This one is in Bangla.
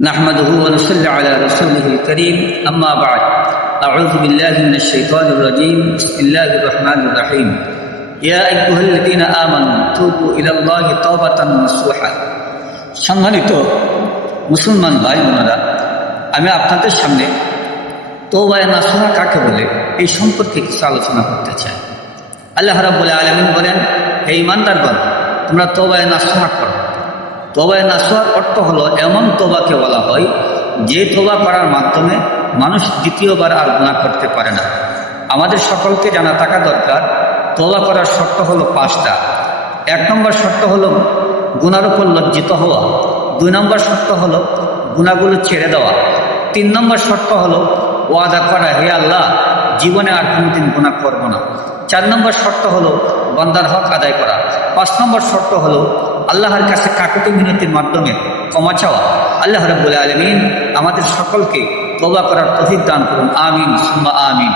نحمده ونصلي على رسوله الكريم أما بعد أعوذ بالله من الشيطان الرجيم بسم الله الرحمن الرحيم يا أيها الذين آمنوا توبوا إلى الله توبة نصوحا সম্মানিত মুসলমান ভাই বোনেরা, আমি আপনাদের সামনে তওবায়ে নাসুহা কাকে বলে এই সম্পর্কে কিছু আলোচনা করতে চাই। আল্লাহ রাব্বুল আলামিন বলেন, হে ঈমানদারগণ, তোমরা তওবায়ে নাসুহা করো। তওবায়ে নাসুহার অর্থ হলো এমন তওবাকে বলা হয় যে তওবা করার মাধ্যমে মানুষ দ্বিতীয়বার আর গুনাহ করতে পারে না। আমাদের সকলকে জানা থাকা দরকার, তওবা করার শর্ত হলো 5টা। 1 নম্বর শর্ত হলো গুনার উপর লজ্জিত হওয়া। 2 নম্বর শর্ত হলো গুনাহগুলো ছেড়ে দেওয়া। 3 নম্বর শর্ত হলো ওয়াদা করা, হে আল্লাহ, জীবনে আর কোনোদিন গুনাহ করব না। 4 নম্বর শর্ত হলো বান্দার হক আদায় করা। 5 নম্বর শর্ত হলো আল্লাহর কাছে কাকুতি মিনতির মাধ্যমে ক্ষমা চাওয়া। আল্লাহ রাব্বুল আলামিন আমাদের সকলকে তওবা করার তৌফিক দান করুন। আমিন সুম্মা আমিন।